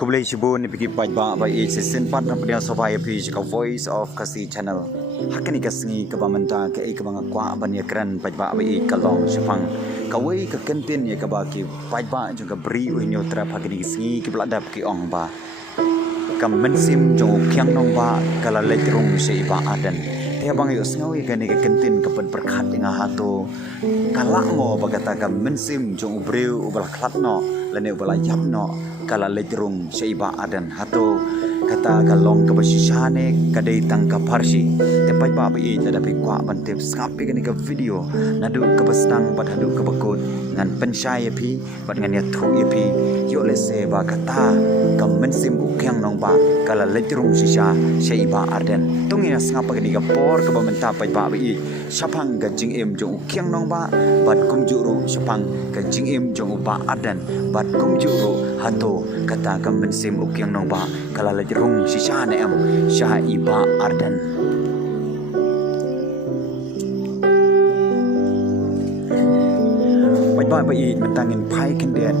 Kublai Shibun Piki Pajba by H. Sinpat Nadia Sovaya Page, a voice of Kasi channel. Hakani Kasni, Kabamanta, Kabanga Kwa, Banyakran, Pajba by Kalong, Shapang, Kawai, Kakantin, Yakabaki, Pajba, Jungabri, Winyo Trap, Hakani Sni, Kibladap Ki Ongba. Kamensim Jong Kyang Nongba, Kalaletrum, Sheba Aden. Tiabang yung sengawi gani kakantin kapag berkat dengan hato kalak mo bagata ka mensim jong ubriu ubal klat no lene ubal yap no kala lejrung seiba adan hato kata kalong ka basisane kadai tang ka parsi tepai ba bi tadapi kwa bantep skapi gani ka video nadu ka bastang bat hadu ka bakut ngan pensai pi bat ngan ya thu pi yo le se ba kata ka mensim ukyang nong ba kala lejrung sisa seiba adan tungina skapa gani ka por ka bamenta pai ba bi sapang ka jing em jong ukyang nong ba bat kum juru sapang ka jing em jong ba adan bat kum juru hato kata ka mensim ukyang nong ba kala lejrung sisa ne em sha iba ardan bai bai mentangin pai kenden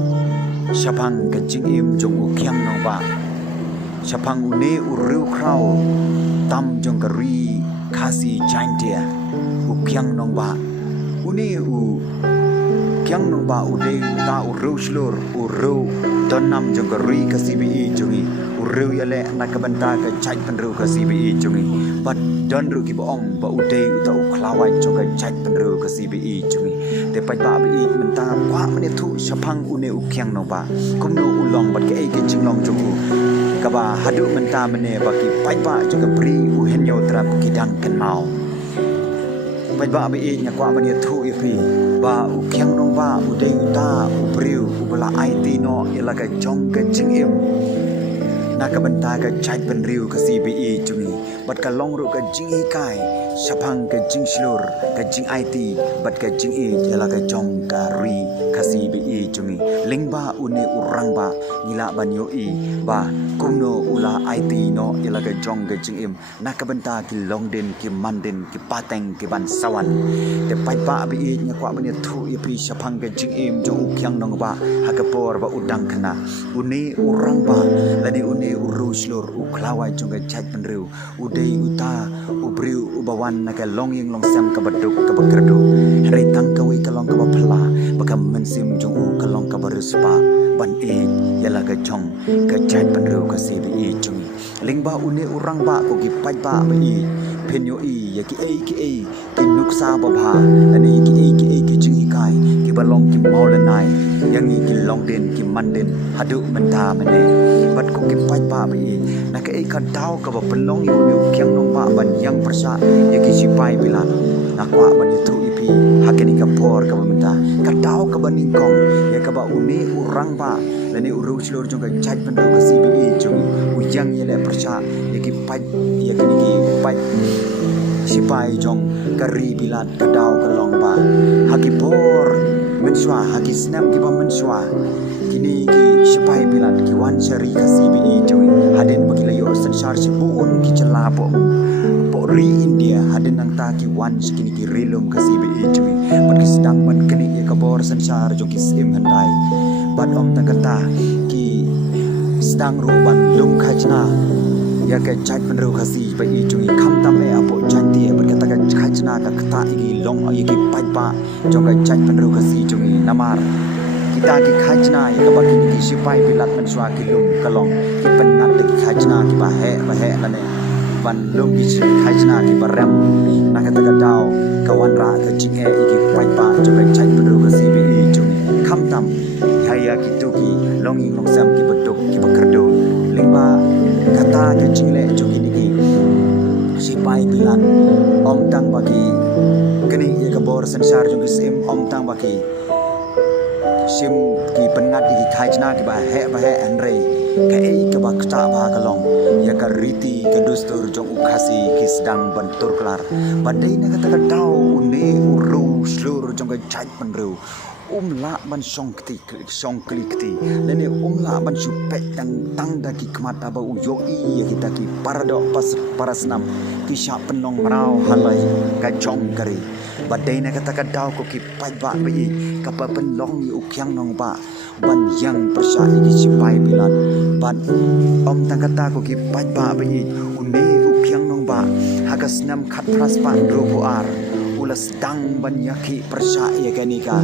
sapang ka jing em jong ukyang nong ba sapang une uru krau tam jong kari kasi jantia ukyang nong ba une u kyang nong ba ude ta uru slur uru donam jong kari kasi bi jongi uru yale nakabanta ka chai penru kasi bi jongi bat don ru ki boong ba ude uta uklawai jong ka chai penru kasi bi jongi te pai ba bi menta kwa mane thu sapang une ukyang nong ba kumno ulong bat ka ai ke jinglong jong kaba hadu menta mene baki pai ba jong ka pri u henyo trap kidang ken mau pai ba bi nya kwa mane thu ipi ba ukyang nong ba ude uta upriu ubala it no ilaga jong ka jingim nakabenta ka chai penriu ka cbe jungi bat ka longru ka jingi kai sapang ka jing slur ka jing it bat ka jing e ilaga jong ka ri ka cbe jungi lingba une urang ba ngila banyo i ba kumno ula it no ilaga jong ka jingim nakabenta ki longden ki manden ki pateng ki ban sawan te pai ba bi nya kwa bane thu i pri sapang ka jingim jong kyang nong ba hakapor ba udang kana une urang ba ladi une uru slur uklawai jong ka chat penriu udei uta ubriu ubawan naka longyeng longsam ka baduk ka bakerdu hari tang ka wi ka long ka bapla baka mensim jong u ka long ka baruspa ban e yala ka jong ka chat penriu ka cbe jong lingba une urang ba ko ki pai ba bi penyo i ya ki ki nuksa ba bha ani ki jingi kai ki balong ki maulanai yang ki longden ki manden hadu menta mene bat ko ki pai ba bi nak ai ka dau ka ba pelong yu yu kyang nong ba ban yang persa ya ki sipai bila nakwa ban itu ipi hakeni ka por ka menta ka dau ka ban ningkong ya ka ba uni urang ba lani uru slur jong ka chat pendu ka cbe jong uyang ya le persa ya ki pai ya ki pai sipai jong kari bilat kadau kalong ba haki por menswa haki snap ki ba menswa kini ki sipai bilat ki wan sari ka cbe jong haden bagilayo sensar sibuon ki celabo po ri india haden nang ta ki wan kini ki rilum ka cbe jong pat ki sedang man kini ya ka bor sensar jong ki sim handai bat om ta kata ki sedang ruban lum khajna ya ke chat penru kasi ba i jungi kham tam e apo chanti e berkata ka khajna ka kata igi long igi pai pa jong ka chat penru kasi jungi namar kita ki khajna ya ka ba ki sipai bilat man swa ki lum kalong ki penat ki khajna ki ba he lane ban lum ki khajna ki baram na kata ka dau kawan ra ka jinge igi pai pa jong ka chat penru kasi bi i jungi kham tam ya ki tu ki longi long sam ki betuk ki bakerdo lingba kata ke jingle joki niki sipai bilan om tang bagi kini ya kabor sensar jong sim om tang bagi sim ki pengat ki khajna ki ba he andre ke ei ke ba kta ba kalong ya ka riti ke dustur jong ukhasi ki sedang bentur kelar badai na kata dau une uru slur jong ka chai penru la ban song klikti lene la ban supek tang da ki kmata ba uyo i ya kita ki parado pas parasnam ki sha penong merau halai ka chong kari badai na kata ka dau ko ki pai ba bi ka pa penlong yu kyang nong ba ban yang persya iki sipai bilat ban om tangkata ko ki pai ba bi une ukyang nong ba hagas nam khat pras pa ro ar ulas dang ban yaki persya ya kanika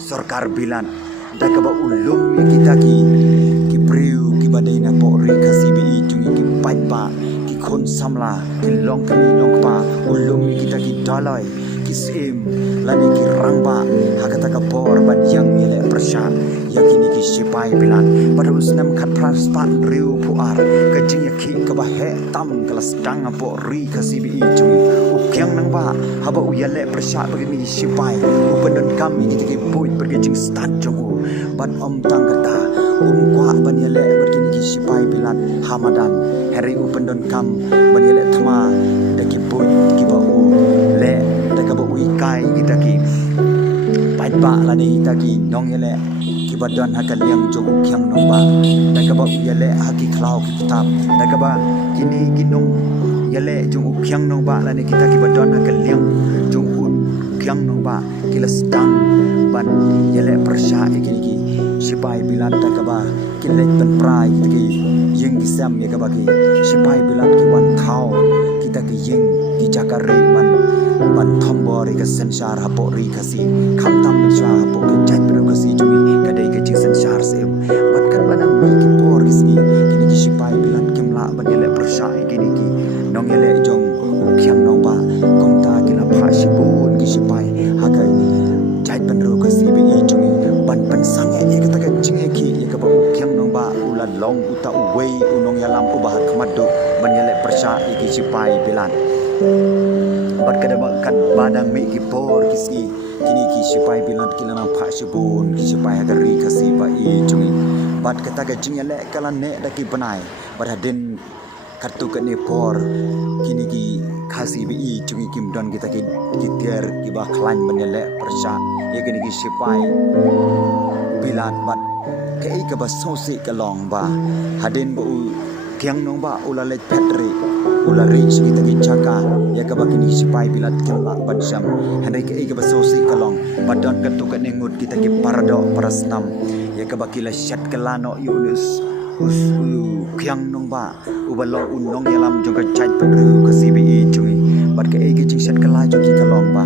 sarkar bilan dakaba ulum ya kita ki priu ki badai na po ri kasibi chung ki pai ba ki khon samla ki long kami long pa ulum kita ki dalai kisim lani ki rangba hakata ka por ban yang yele persya yakini ki sipai bilan pada usnam khat pras pa riu puar ka jing yakhi ka ba he tam kelas dang po ri kasibi chung ukyang nang ba haba uyale persya begini sipai upendon kami ki boy pergi jing start jong ban om tangkata kwa ban yele begini ki sipai bilan hamadan hari upendon kam ban yele thma daki boy ki ba le dakaba uikai kita ki pai ba lani kita ki nong yele ki badon hakal yang jong kyang nong ba dakaba yele haki klau ki kitab dakaba kini kinong yele jong kyang nong ba lani kita ki badon hakal yang jong kyang nong ba kila sedang ban yele persya ikini ki sipai bilan dakaba kilek pen prai ki yeng ki sam ya ka ki sipai bilan ki wan thau kita ki yeng ki jakare man thombori ka sensar hapo ri kasi kham tam sha hapo ke chat pro kasi jui kadai ke jing sensar sem bat kan banang mi ki poris ni kini ki sipai bilan kemla ban yele persya kini ki nong yele jong kyang nong ba kong ta ki la pha sibun ki sipai hakai chat ban ro kasi bi jui ban pan sang e ka ta ka jing e ki ya ka ba kyang nong ba ulan long uta uwei unong yalam ubah khamadu ban yele persya ki sipai bilan bat kada makan badang me ki por kiski kini ki sipai bilan kilana pha sibun ki sipai agari kasi ba i chungi bat kata ga jingle kala ne daki banai bat hadin kartu ka ne por kini ki khasi bi i chungi kim don kita ki tier ki ba khlan menele persya ye kini ki sipai bilan bat kai ka ba sosi ka long ba hadin bu kyang nong ba ulale petri ulari kita ki chaka ya ka ba kini sipai bilat kala badsam handai ke ba sosi kalong badon ka tu ka nengut kita ki parado parasnam ya ka ba kila shat kalano yunus us kyang nong ba ubalo unong yalam jong ka chat pedru ka sibi chui bat ke jing shat kala jong ki kalong ba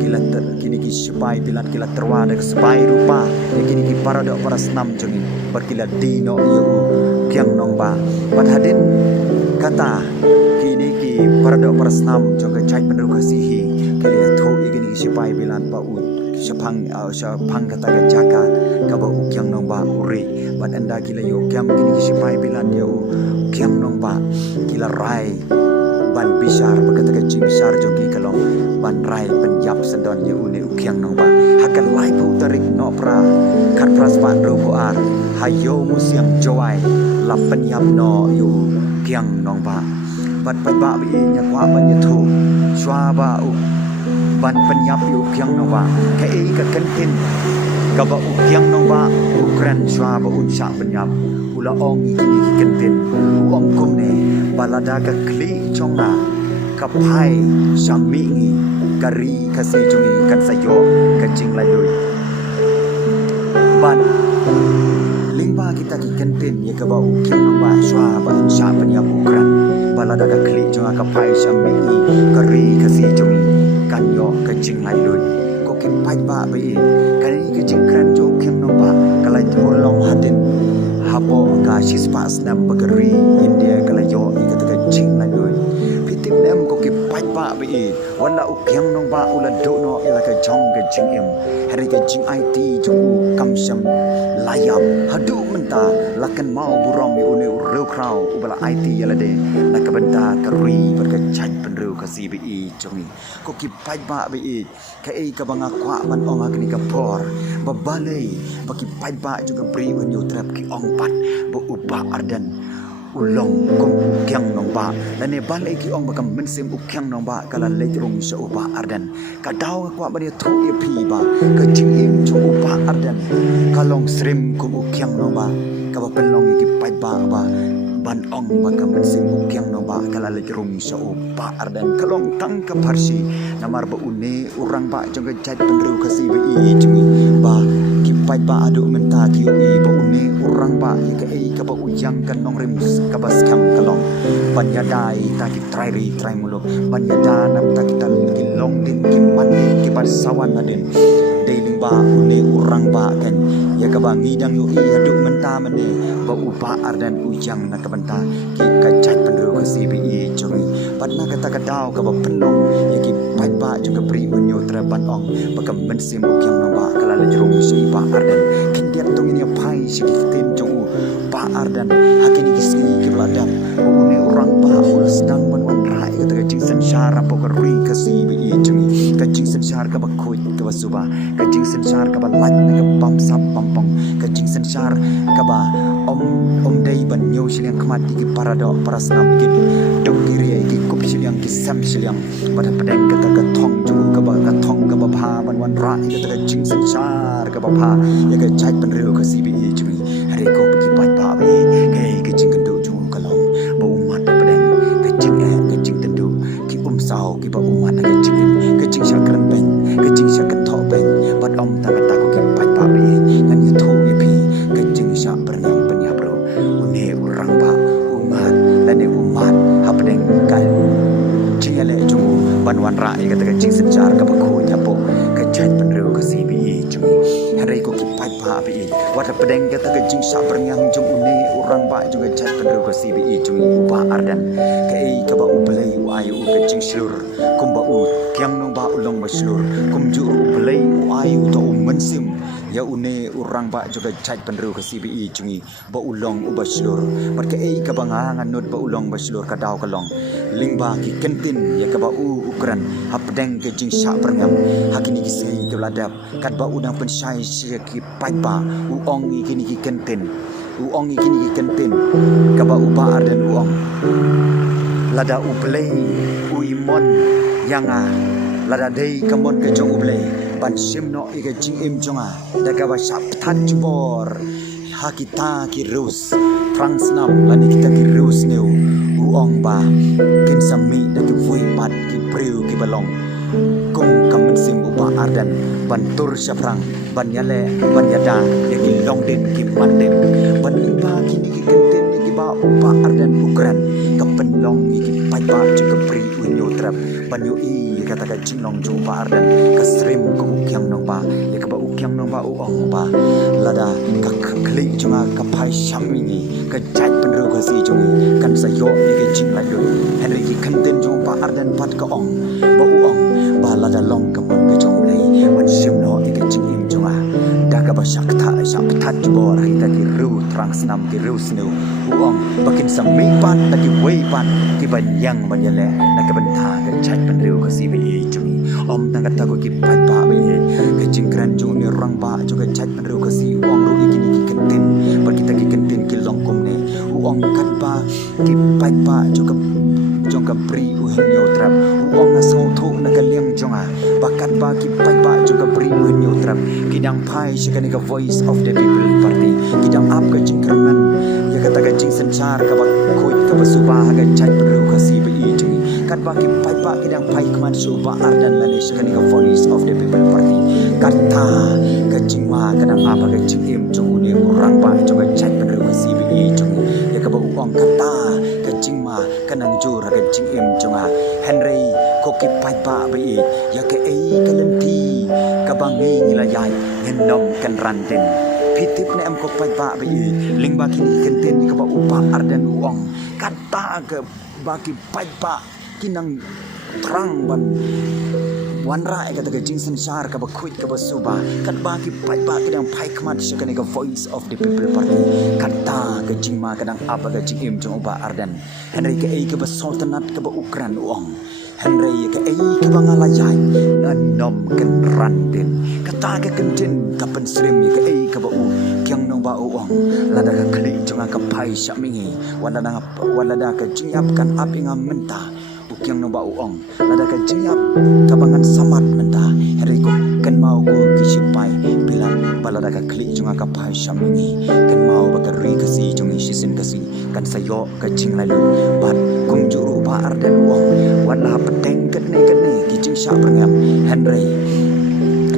kila ter kini ki sipai bilat kila terwada ka sipai rupa ya kini ki parado parasnam jong bat kila dino yu kyang nong ba bat hadin kata kini ki parado parasnam jong ka chat pedru ka sihi kali tho igini ki sipai bilan pa ut sapang kata ka jaka ka ba ukyang nong ba uri bat anda kila yo kyam kini ki sipai bilan yo kyang nong ba kila rai ban bisar berkata ka jing bisar jong ki kalong ban rai penyap sendon yo une ukyang nong ba hakan lai pu tarik no pra khat pras pan ro po ar hayo musiang joai lap penyap no yo kyang nong ba bat pai ba bi nya kwa ban ye thu shwa ba u ban penyap yu kyang nong ba ka e ka kentin ka ba u kyang nong ba ukran shwa ba un sha penyap ula ong kini ki kentin ong kum ne balada ka kli chong na ka phai sami ngi kari kasi jungi kan sayo ka jing lai lui ban lingba kita ki kentin ye ka ba u kyang nong ba shwa ba un sha penyap ukran balada ka kli chong ka phai sami ngi kari kasi jungi kan yo ka jing lai lui ko ke pai ba be kari ka jing kran jo kyang nong ba kalai long hadin hapo ka shispa snam bagari india kala yo ikata ka jing lai lui pitim nem ko ki pai ba be wala u kyang nong ba ula do no ila ka jong ka jing em hari ka jing it ju kam sam layam hadu menta lakan mau burong mi une ru krau ubala it yala de la ka benda ka ri ber ka chan penru ka cbe jongi ko ki pai ba be ka e ka banga kwa man ong ha ni ka por ba balai ba ki pai ba juga bri wen yu trap ki ong pat bo uba ardan ulong kong kyang nong ba la ne balai ki ong ba kam mensim u kyang nong ba kala le rong sa uba ardan ka daw kwa ba ni thu e phi ba ka jing im chu uba ardan kalong srim ku u kyang nong ba ka ba penlong ki pai ba ba ban ong ba kam mensim u kyang nong ba kala le rong sa uba ardan kalong tang ka parsi namar ba une urang ba jong ka jat penru ka si ba i jing ba ki pai ba adu menta ki ui ba une urang ba ke ei ka ba uyang kan nong rim ka ba skam kalong banyadai ta ki trai muluk banyada nam ta ki tal ki long din ki man din ki bar sawan adin deiling ba une urang ba kan ya ka ba ngidang yu i adu menta mene ba upa ardan uyang na ka banta ki ka chat penru ka CBE chungi patna kata ka dau ka ba penong ya ki pai ba juga pri unyo traban ong ba ka mensim ukyang no ba kala jerung si ba ardan kin dia tong ini pai si tin jong ba ardan hakini kisi ki bladam une urang ba ul sedang wan rai ka ta jing san syara po ka ri ka CBE chungi ka jing san syar ka ba khoi ka ba suba ka jing san syar ka ba lat na ka pam sap pam pong ka jing san syar ka ba om dai ban nyo siliang khamat ki parado parasnam ki dong kiri ki kup siliang ki sam siliang pada pedang ka ka thong ju ka thong ka ba pha ban wan ra ka ta jing san syar ka ba pha ya ka chai ban reu ka CBE chumi hare ko ki pai pa be ka jing kan du ju ka long ba umat pedang ka jing tendu ki sao ki ba umat ka jing sya kran ben ka jing sya kan tho ben bat om ta ka ko ki pai pa be kan ya thu ya pi ka jing sya bernyam une urang ba umat lane umat hapdeng kai ciale jungu banwan rai kata ka jing sencar ka bakho nyapo ka chat penreu ka CBE jungi hari ko ki pai pa bi wata pedeng kata ka jing sa bernyang jung une urang ba juga chat penreu ka CBE jungi upa ardan ka ei ka ba uplei u ayu ka jing slur kum ba u kyang no ba ulong ba slur kum ju uplei u ayu to mensim ya une urang ba juga chat penreu ka CBE jungi ba ulong u baslur pat ka ei ka banga nganut ba ulong baslur ka daw ka long lingba ki kentin ya ka ba u ukran hapdeng ke jing sa berngam hakini ki sei ke ladap kat ba udang pensai sia ki pai ba u ong ikini ki kentin u ong ikini ki kentin ka ba u ba arden u ong lada u play u imon yanga lada dei kamon ke jong u play ban simno ike jing im jonga daga ba sap tan jubor hakita ki rus transnam lani kita ki rus neu uong ba kin sami dagi voi pat ki priu ki balong kum kamen sim upa ardan bantur saprang banyale banyada ki long den ki manden banimba kini ki kenten ki ba upa ardan ukran kapen long ki pai ba juga pri unyo trap banyu i kata ka jinglong ju ba ardan kasrim ko ukyang nong ba ya ka ba ukyang nong ba uong ba lada ka kli junga ka pai shamini ka jat penru ka si jungi kan sayo i ka jing lai lu henry ki kenten ju ba ardan pat ka ong ba uong ba lada long ka mon ka jong lai man simno i ka jing im junga da ka ba shakta shaptat ju bo rai ta ki ru trang snam ki ru snu uong bakin sami pat ta ki wei pat ki ban yang ban yale na ka ban tha ka chat penru ka si jungi om tang kata ko ki pai pa be ke jingkran jung ni rang ba juga chat penru ka si uang ru ikini ki kentin par kita ki kentin ki long kom ne uang kat ba ki pai pa juga jong ka pri u hinyo trap uang na so tho na ka liang jonga bakat ba ki pai pa juga pri u hinyo trap kidang pai shikani ka voice of the people party kidang up ka jingkraman ya kata ka jing sencar ka ba khoi ka ba suba ka chat penru ka si jungi kat ba ki pai pa kidang pai kman suba ardan lalish kani ka voice of the people party kata ka jingma kadang apa ka jing im jong ni urang ba jong ka chat penru ka CBE jungi ya ka ba uang kata ka jingma kanang jur ka jing im jonga Henry ko ki pai pa be ya ka ei ka lenti ka bangi ni la yai ngenom kan randin pitip ne am ko pai pa be lingba kini kenten ka ba upa ardan uang kata ka bagi pai pa kinang terang ban wanra kata ka jing sensar ka ba khuit ka ba suba kat bagi pai pa kadang pai kmat shakani ka voice of the people party kata ka jing ma kadang apa ka jing im jong ba ardan henry ka ei ka ba sultanat ka ba ukran uang henry ka ei ka ba ngalayai nom kan randin kata ka kentin ka pensrim ka ei ka ba u kyang nong ba uang lada ka kli jong ka pai shamingi wala ka jingap kan apinga menta ukyang no ba uong lada ka jingap kabangan samat menta hari ko kan mau ko kisipai bilang balada ka kli junga ka pai shamini kan mau ba ka ri ka si jungi sisin ka si kan sayo ka jing lai lu bat kum juru ba ardan uong wala peteng kan ne ki jing sha berngam henry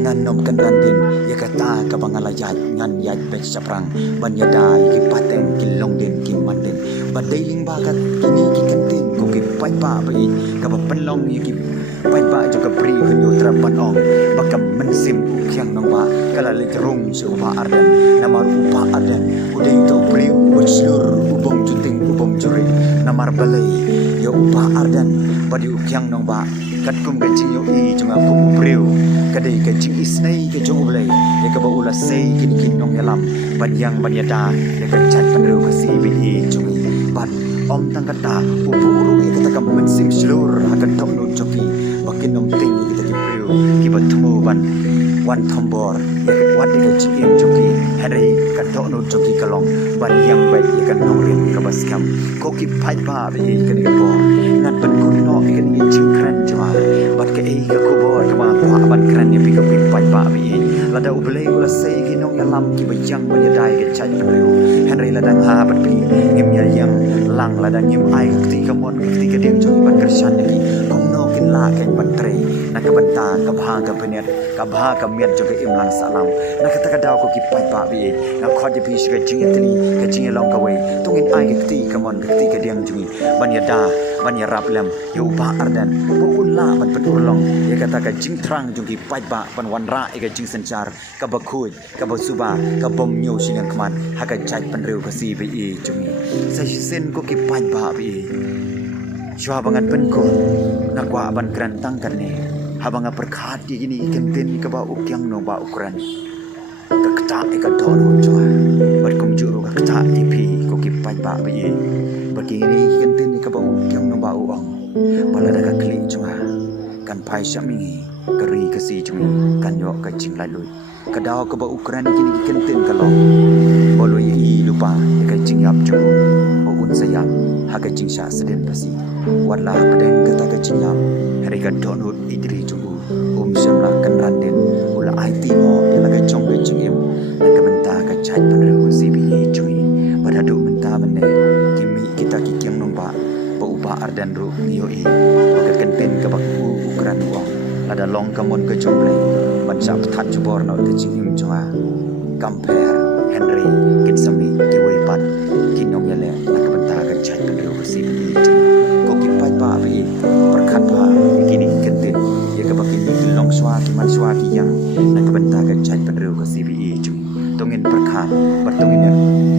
ngan kian nom kan randin ya kata ka bangalayat ngan yat pe saprang ban yada ki paten ki longdin ki mandin badai ling bakat kini ki kentin ko ki pai pa bai ka ba penlong ya ki pai pa jo ka pri hunyo trapan ong bakam mensim kyang nong ba kala le kerung su ba ardan namar upa ardan udai to pri uslur ubong juting ubong juri namar balai ya upa ardan badi ukyang nong ba kat kum ka jing yo I jong aku priu kadai ka jing isnai ka jong ulai ya ka ba ula sei kin kin nong yalam ban yang ban yada ya ka chat panru ka si bi I jong ban om tang kata uburu ya kata ka mensim slur akan tok no joki bakin nom ting kita ki priu ki ba thumu ban wan thombor ya wat ka jing em joki hari ka tok no joki kalong ban yang bai ya ka nong rin ka ba skam ko ki pai ba bi ka ni ko ngan ban kun no ka ni jing kran jwa bat ka ei ka ko bor ka ba kwa ban kran ya pi ka pi pai ba bi lada ublei ula sei ki nong ya lam ki ba yang ba ya dai ka chai priu hari lada ha bat pi ngim ya yang lang lada ngim ai ka ti ka mon ka ti ka ding joki ban kersan ni kong no kin la ka ban tre na ka ban ta ka bha ka pnet ka bha ka miat joki im lang salam na ka ta ka daw ko ki pai ba bi na khot di pi shi ka jing ya tli ka jing ya long ka wei tungin ai ka ti ka mon ka ti ka ding joki ban ya da ban ya rap lam yo ba ardan bu ulla ban petur long ya kata ka jing trang joki pai ba ban wan ra e ka jing sanchar ka ba khui ka ba suba ka bom nyo sinang kman ha ka chai pan reu ka si bi joki sa sen ko ki pai ba bi shwa bangan pen ko na kwa ban kran tang kan ne habanga perkhat di ini kenten ka ba ukyang no ba ukran ka kata e ka don ho chwa bar kum juru ka kata ipi ko ki pai ba bi bagi ini kenten ka ba ukyang no ba uang bala da ka kli chwa kan pai shami kari ka si chumi kan yo ka jing lai lui ka daw ka ba ukran kini kenten ka lo bolo I lupa ka jing yap chu o un sayam ha ka jing sha seden pasi wala pedeng kata ka jing yap hari ka don hut idri chu samla kan randen ula IT no ila ka chong ka jing em na ka benta ka chai pan ru si bi chui pada du benta mane kimi kita ki kyang nong ba upa ardan ru yo I ka kenten ka ba ukran wong ada long ka mon ka chong le ban sa phat chu bor no ka jing em chwa compare Henry kin sami ki wei pat kin nong yale na ka benta ka chai pan ru si bi ko ki pai ba bi perkhat ba kini kenten ya ka ba kini long swa ki man swa ki yang na ka benta ka chai pan ru ka si bi chu tongin perkhat bat tongin ya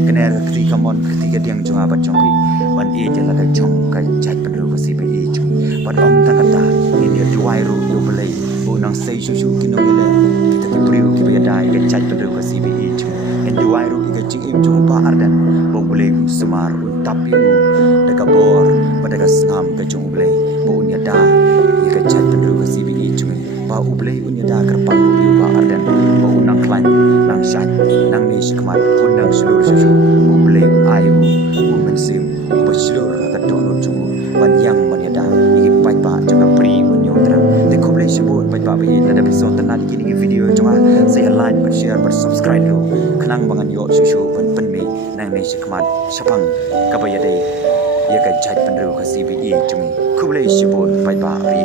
kener kti ka mon kti ka diang chunga bat chong bi man e je la ka chong ka chai pan ru ka si bi chu bat om ta kata ini duai ru yo belai bu nang sei shu shu ki nong yale kita ki priu ki ba dai ka chai pan ru ka si bi chu en duai ru ka jing im chung pa ardan bo belai sumar tap yu da ka bor ba da ka snam ka chung belai bo nya da ya ka chai pan ru ka si bi chu ba ublei unya da kerpan yu ba ardan ba unang klan nang shat nang ni skmat unang seluruh susu ublei ayu mensim ba seluruh ka dono chu ban yang ban ya da i pai pa jaka pri unyo trang de koblei sebut pai pa bi da episode tanah kini video chunga saya like dan share dan subscribe lu kenang bangan yo susu ban pen me nang ni skmat sapang ka ba ya dei ya ka chai pan ru ka si bi chumi koblei sebut pai pa bi